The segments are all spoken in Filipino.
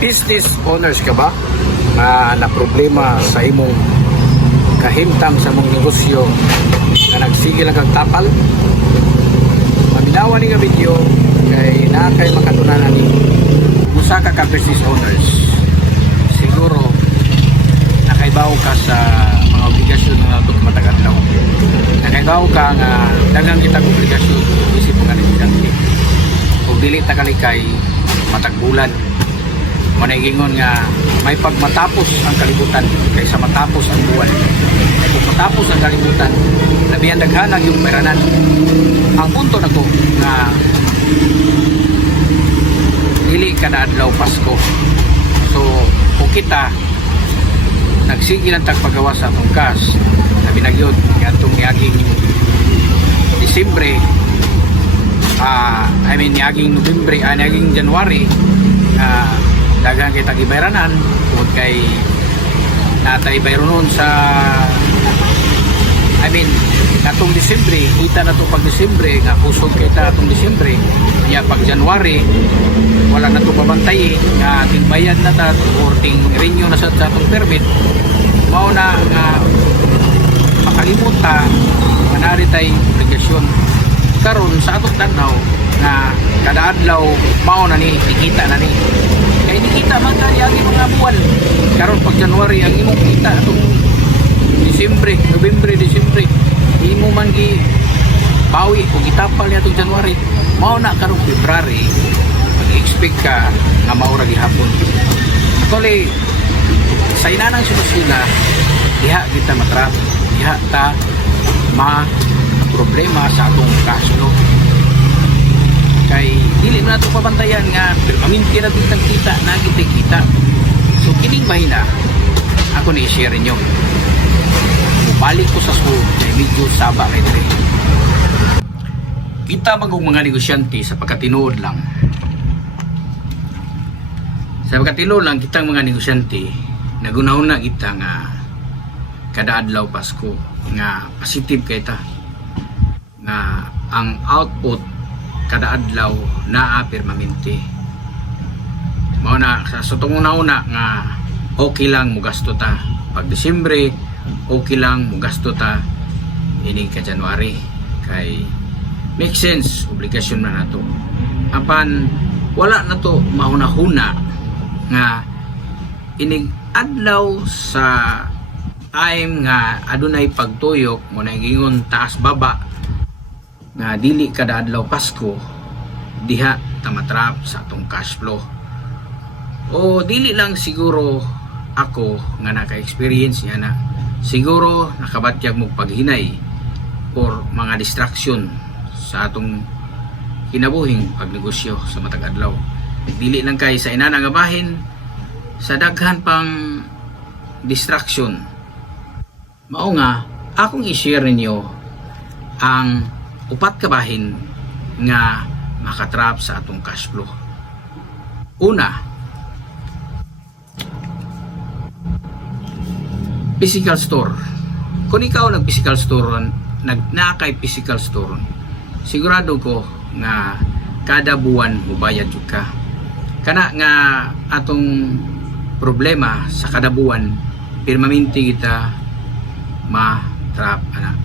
business owners ka ba na problema sa imong kahimtang sa mong negosyo na nagsige lang kag tapal? Maminawan ni nga video kay na kay makatunanan ni usa ka business owners siguro nakaibaw ka sa mga obligasyon nga nato matagadlaw. Nakaibaw ka nga daghang kitang obligasyon isip nga ni ug dili ta kalikay matagbulan. Managingon nga may pagmatapos ang kalibutan kaysa matapos ang buwan. Kung matapos ang kalibutan, labihan daghanag yung peranan. Ang punto na to na dili kada adlaw Pasko. So, kung kita nagsige lang tagpagawa sa atong cash, sabi na yun, atong niaging Disyembre, niaging Nobyembre, niaging January, daghang kita gibayranan tungod kay natay bayronon sa katong Disyembre, kita na to pag Disyembre nga kusog kita atong Disyembre niya pag January wala na to pabantay nga ating bayad na ta or ting renew na sa atong permit mao na nga makalimot ta manari tay obligasyon karon sa atong tanaw na kada adlaw mao na ni ikita na ni kay nikita man kani ang mga buwan karon pag January ang imong kita atong Disyembre, Nobyembre, Disyembre imo man gi bawi kung itapal niya itong January mao na karong February mag-expect ka nga maura gihapon. Actually sa inanang sinusila diha kita matrap diha ta problema sa atong cash flow kay dili na ito pabantayan nga permanente na ditang kita na kita. So kining bahina ako ni i-share nyo. Balik ko sa school kay medyo saba kay dire. Kita magong mga negosyante sa pagkatinuod lang. Sa pagkatinuod lang kitang mga negosyante nagunahon na kita nga kada adlaw Pasko nga positive kay ta nga ang output kada adlaw naa permanente. Mao na sa sutong una nga okay lang mo gasto ta pag Disyembre, okay lang mo gasto ta ini ka January kay make sense obligasyon na nato. Apan wala na to mauna-huna nga inig adlaw sa time nga adunay pagtuyok mo na gingon taas baba nga dili kada adlaw Pasko diha tamatrap sa atong cash flow. O dili lang siguro ako nga naka-experience niya na siguro nakabatyag mo paghinay or mga distraction sa atong kinabuhing pagnegosyo sa matag adlaw. Dili lang kay sa inana nga bahin sa daghan pang distraction. Mao nga akong i-share ninyo ang upat ka bahin nga makatrap sa atong cash flow. Una, physical store. Kung ikaw nag-physical store, nagnakay physical store, sigurado ko nga kada buwan mubayad jud ka. Kana nga atong problema sa kada buwan, permanente kita ma-trap ana.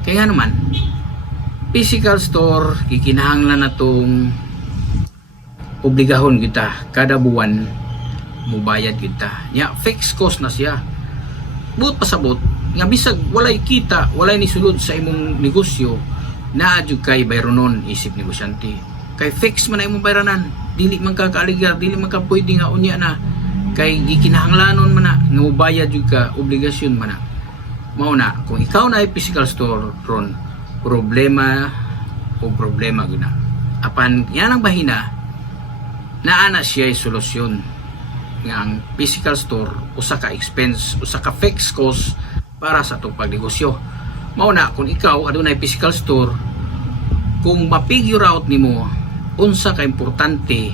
Kaya naman physical store kikinahanglan natong obligahon kita kada buwan mubayad kita. Nya fixed cost na siya. Buot pasabot nga bisag walay kita, walay ni sulod sa imong negosyo, naa jud kay bayronon isip negosyante. Kay fix man na imong bayranan, dili man ka kaaligar, dili man ka pwede nga unya na kay gikinahanglanon man na nga mubayad jud ka, obligasyon man na. Mao na kung ikaw na ay physical store ron problema guna. Apan yan ang bahina naa na siya ay solusyon nga ang physical store usa ka expense, usa ka fixed cost para sa itong pagnegosyo. Mao na kung ikaw adunay physical store, kung ma-figure out nimo unsa ka importante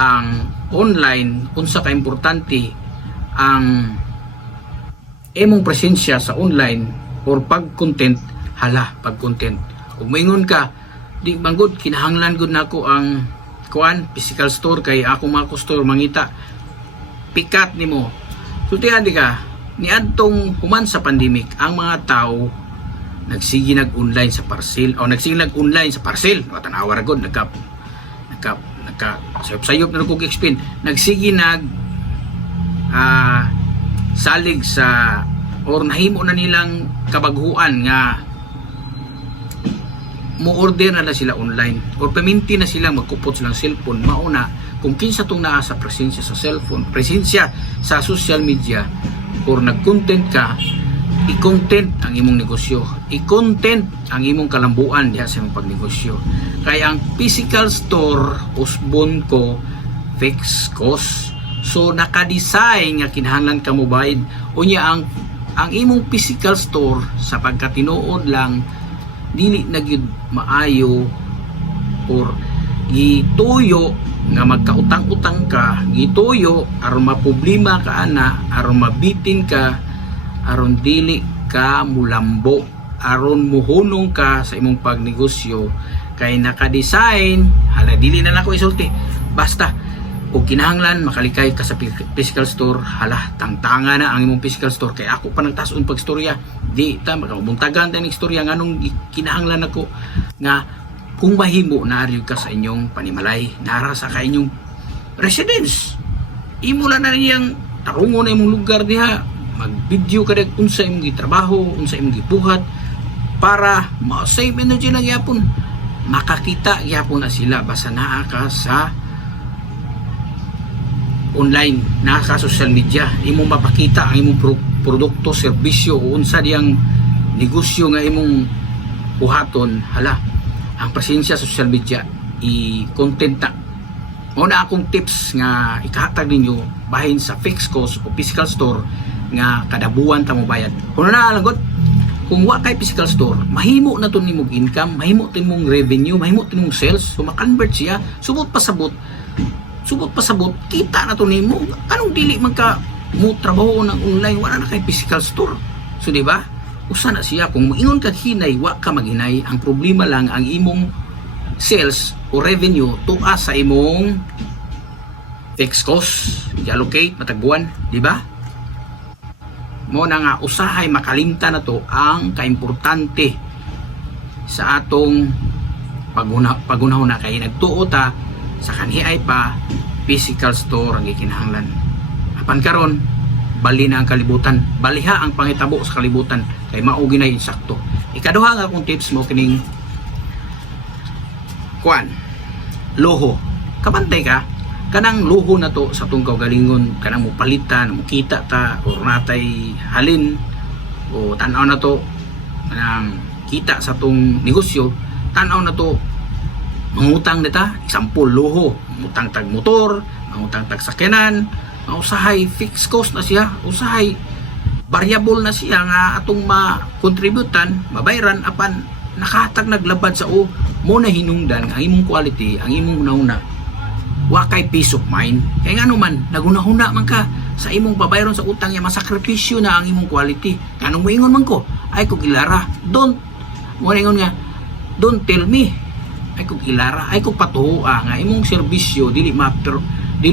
ang online, unsa ka importante ang imong presensya sa online or pag-content, hala pag-content. Kung maingon ka, di manggod kinahanglan gud nako ang kuan physical store kay ako mga customer mangita pikat nimo. Sultihan di ka niadtong human sa pandemic ang mga tao nagsige nag-online sa parcel o nagsige nag-online sa parcel tanawa ra gud nagka sayop na kog explain nagsige salig sa or nahimo na nilang kabaghuan nga mo order na sila online or paminti na sila magkupot silang cellphone mauna kung kinsa tong naa sa presensya sa cellphone presensya sa social media or nag-content ka i-content ang imong negosyo i-content ang imong kalambuan diha sa imong pagnegosyo kaya ang physical store usbon ko fixed cost so naka-design nga kinahanglan ka mo bayad unya ang imong physical store sa pagkatinuod lang dili na gyud maayo or gituyo nga magkautang-utang ka gituyo aron maproblema ka ana aron mabitin ka aron dili ka mulambo aron muhunong ka sa imong pagnegosyo kay naka-design hala dili na nako isulti basta o kinahanglan makalikay ka sa physical store hala tangtanga na ang imong physical store kay ako pa nagtason pagstorya di ta makabuntagan tayo ng istorya nganong kinahanglan ako nga kung mahimo naaryo ka sa inyong panimalay nara sa ka inyong residence imo lang na niyang tarungon na imong lugar diha mag-video ka dahil unsa imong gitrabaho unsa imong gibuhat para ma-save energy na gyapon makakita gyapon na sila basta naa ka sa online naa ka social media imo mapakita ang imong produkto serbisyo o unsa diyang negosyo nga imong buhaton hala ang presensya sa social media i-content na una akong tips nga ikahatag ninyo bahin sa fixed cost o physical store nga kada buwan ta mo bayad kuno na lagot kung wa kay physical store mahimo na to nimong income mahimo timong revenue mahimo timong sales so ma-convert siya subot pasabot kita na to nimo anong dili magka mo trabaho ng online wala na kay physical store so di ba usa na siya kung moingon ka hinay wa ka maghinay ang problema lang ang imong sales o revenue tuwa sa imong fixed cost i-allocate matagbuan di ba mo na nga usahay makalimta na to ang kaimportante sa atong pagunaw na kay nagtuo ta sa kanhiay pa physical store ang gikinahanglan apan karon bali na ang kalibutan baliha ang pangitabo sa kalibutan kay mao ginay insakto ikaduha nga akong tips mo kining kuan loho kabantay ka kanang luho na to sa tong kaugalingon kanang mo palitan mo kita ta or natay halin o tan-aw na to kanang kita sa tong negosyo tan-aw na to mangutang nita example luho mangutang tag motor mangutang tag sakyanan usahay fixed cost na siya usahay variable na siya nga atong ma-contributan mabayran apan nakahatag naglabad sa mo na hinungdan ang imong quality ang imong nauna wa kay peace of mind kay ngano man nagunahuna man ka sa imong pabayron sa utang ya masakripisyo na ang imong quality kanong moingon man ko ay ko gilara don't tell me ay ko gilara ay ko patuwa nga imong serbisyo dili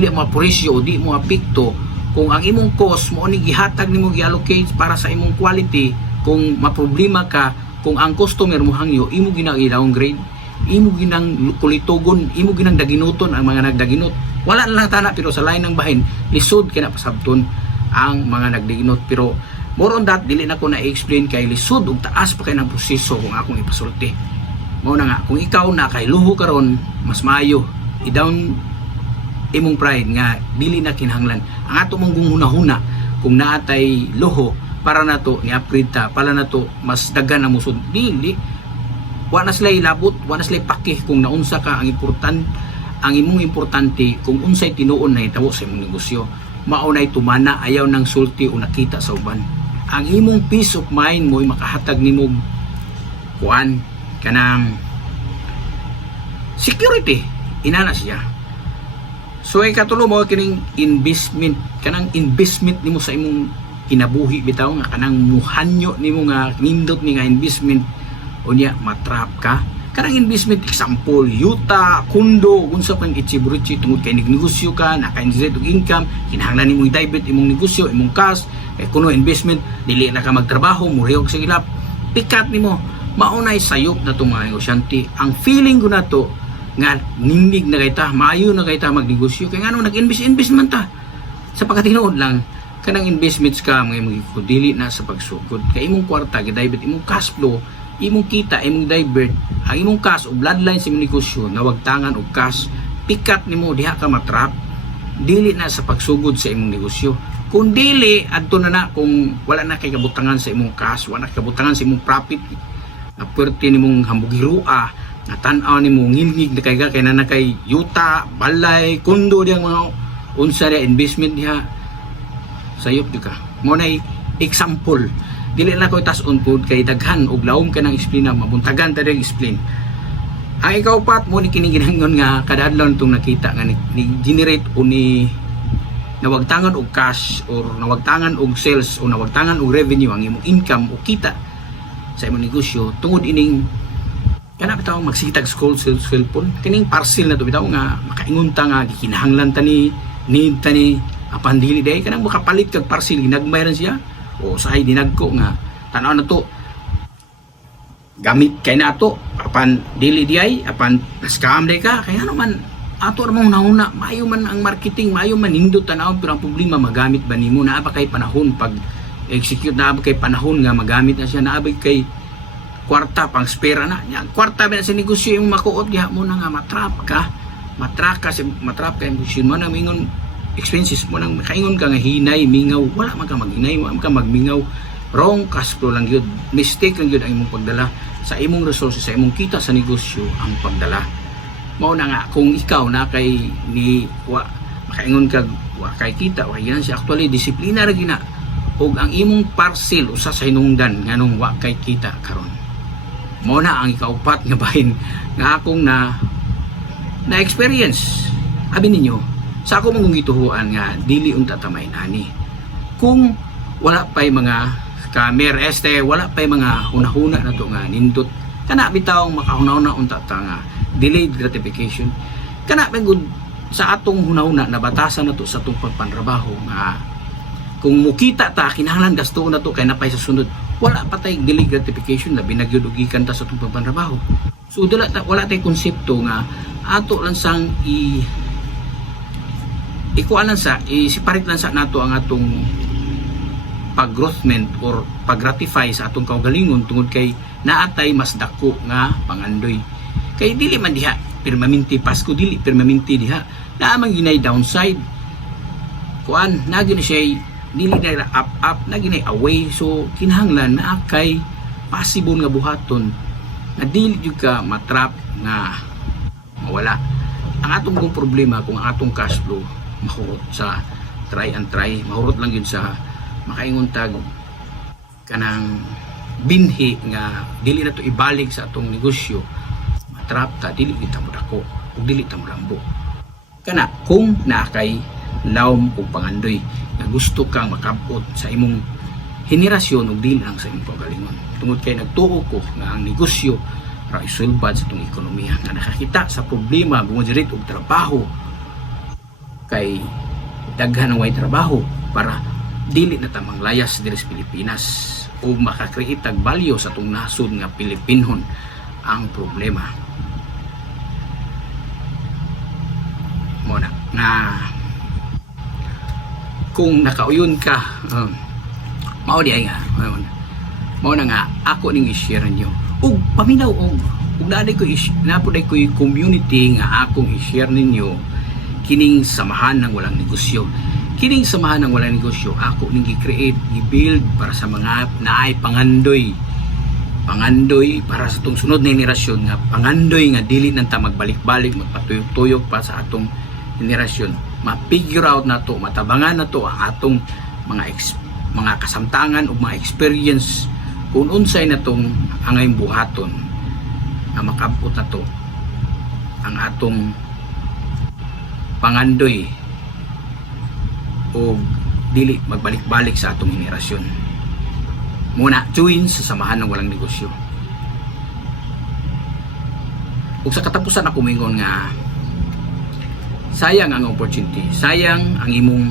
mapresyo di mo apekto kung ang imong cost mo ni gihatag nimo gi-allocate para sa imong quality kung maproblema ka kung ang customer mo hangyo imo ginag-downgrade imo ginang kulitogon imo ginang daginuton ang mga nagdaginot wala na lang tana pero sa lain ng bahin lisod kina pasabton ang mga nagdaginot pero more on that dili na ko na i-explain kay lisod ug taas pa kay ng proseso kung akong ipasulti mao na nga kung ikaw na kay luho karon mas maayo i-down imong pride nga dili na kinahanglan ang ato mong hunahuna kung naatay luho para nato ni upgrade ta para nato mas daghan na musod dili wa na sila ilabot wa na sila pakih kung naunsa ka ang imong importante kung unsay tinuon na hitabo sa imong negosyo mao nay tumana ayaw ng sulti o nakita sa uban ang imong peace of mind mo makahatag nimo kuan kanang security inana siya so ay katulo mo kining investment kanang investment nimo sa imong kinabuhi bitaw nga kanang muhanyo nimo nga nindot ni nga investment unya matrap ka kanang investment example yuta, kundo, unsa pang ichiburuchi tungod kay negosyo ka, naka-generate og income, kinahanglan nimo i-divert imong negosyo, imong cash, kay kuno investment dili na ka magtrabaho, murihog sa ilap, pikat nimo maunay sayop na itong mga negosyante. Ang feeling ko na to nga nindig na kay ta, maayo na kay ta magnegosyo, kay ngano nag-invest man ta sa pagkatinuod lang kanang investments ka mga imong dili na sa pagsugod kay imong kwarta gidivert imong cash flow, imong kita, imong divert ang imong cash o bloodline sa imong negosyo, nawagtangan og cash, pikat nimo diha ka matrap, dili na sa pagsugod sa imong negosyo. Kung dili adto na kung wala na kay kabutangan sa imong cash, wala na kabutangan sa imong profit, na pwerte nimong hambugirua, na tan-aw nimo ngilngig na kay na kay yuta, balay, kondo diyang mga unsa na investment diha, sayop di ka. Mo nay example. Dili na ko tas-on pod kay daghan og laom ka nang explain na mabuntagan ta ding explain. Ang ikaw pat mo ni kini ginangon nga kada adlaw nitong nakita nga ni generate o ni nawagtangan og cash or nawagtangan og sales o nawagtangan og revenue ang imong income o kita sa imong negosyo tungod ining kana bitaw magsitag scroll cellphone kining parcel na to bitaw nga makaingon ta nga gikinahanglan ta ni need ta ni apan dili day kanang makapalit kag parcel ginagmay ran siya o sahay dinagko nga tanaw na to gamit kay na to apan dili diay apan scam day ka kaya ano man ato ra mong nahuna maayo man ang marketing maayo man nindot tanaw pero ang problema magamit ba nimo naa ba kay panahon pag execute naa ba kay panahon nga magamit na siya naa ba kay kwarta pang spera na nya kwarta ba sa negosyo yung makuot diha mo na nga matrap ka yung mo na mingon expenses mo nang makaingon ka nga hinay mingaw wala man ka maghinay wala man ka magmingaw wrong cash flow lang yun mistake lang yun ang imong pagdala sa imong resources sa imong kita sa negosyo ang pagdala mao na nga kung ikaw na kay ni makaingon ka wa kay kita wa yan siya actually disiplina ra gina og ang imong parcel usa sa hinungdan nganong wa kay kita karon mao na ang ikaupat nga bahin nga akong na experience abi ninyo sa ako mong gituhuan nga dili unta ta mainani kung wala pay mga scammer wala pay mga hunahuna na to nga nindot kana bitaw makahuna-una unta ta nga delayed gratification kana pay good sa atong hunahuna na batasan na to sa atong pagpantrabaho nga kung mukita ta kinahanglan gasto na to kay napay sa sunod wala pa tay delayed gratification labi nagyud og gikan ta sa atong pagpantrabaho so wala tay konsepto nga ato lang sang ikuan lang sa separate lang sa nato ang atong pag-growthment or pag-gratify sa atong kaugalingon tungod kay naatay mas dako nga pangandoy kay dili man diha permanente pasko dili permanente diha naamang ginay downside kuan na gini siya dili na up na ginay away so kinahanglan na kay possible nga buhaton na dili jud ka matrap nga mawala ang atong kong problema kung ang atong cash flow mahurot sa try and try mahurot lang yun sa makaingon tag kanang binhi nga dili na to ibalik sa atong negosyo matrap ta dili kita mo dako ug dili ta mo lambo kana kung naakay lawom o pangandoy na gusto kang makabot sa imong henerasyon ug dili lang sa imong kaugalingon tungod kay nagtuo ko nga ang negosyo ra isulbad sa itong ekonomiya nga nakakita sa problema gumadirect og trabaho kay daghan ang way trabaho para dili na tamang layas diri sa Pilipinas o makakreate og value sa itong nasod nga Pilipinhon ang problema mo na kung nakauyon ka mao di ay nga mao na nga ako ning i-share niyo ug paminaw og napoday ko community nga akong i-share ninyo kining samahan ng walang negosyo kining samahan ng walang negosyo ako ning gi-create gi-build para sa mga naay pangandoy para sa itong sunod na henerasyon nga pangandoy nga dili nang ta magbalik-balik magpatuyok-tuyok pa sa atong henerasyon ma-figure out na to matabangan na to ang atong mga kasamtangan o mga experience kung unsay na tong angay buhaton na makabot na to ang atong pangandoy o dili magbalik-balik sa atong henerasyon muna join sa samahan ng walang negosyo ug sa katapusan ako mingon nga sayang ang opportunity, sayang ang imong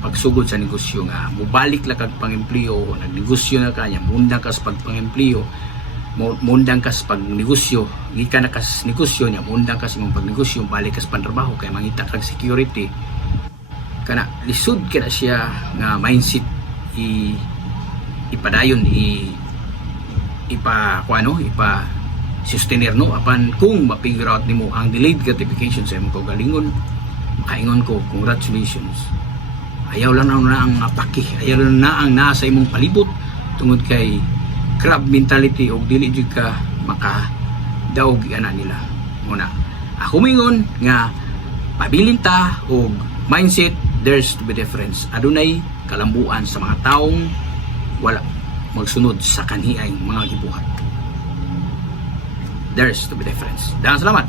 pagsugod sa negosyo nga mubalik la kag pang-empleo o nagnegosyo na kanya mundang kas pagpang-empleo mundang kas pagnegosyo gikan na kas negosyo niya mundang kas imong pagnegosyo balik kas pantrabaho kay mangita kag security kana lisod kana siya nga mindset ipadayon ipa sustainer no apan kung ma-figure out nimo ang delayed gratification sa imong kaugalingon makaingon ko congratulations. Ayaw lang na ang apaki, ayaw lang na ang nasa imong palibot tungod kay crab mentality o dili jud ka makadaog ana nila. Muna, ako mingon nga pabilin ta og mindset, there's to be difference. Adunay kalambuan sa mga taong wala magsunod sa kanhiay mga gibuhat. There's to be difference. Daghang salamat.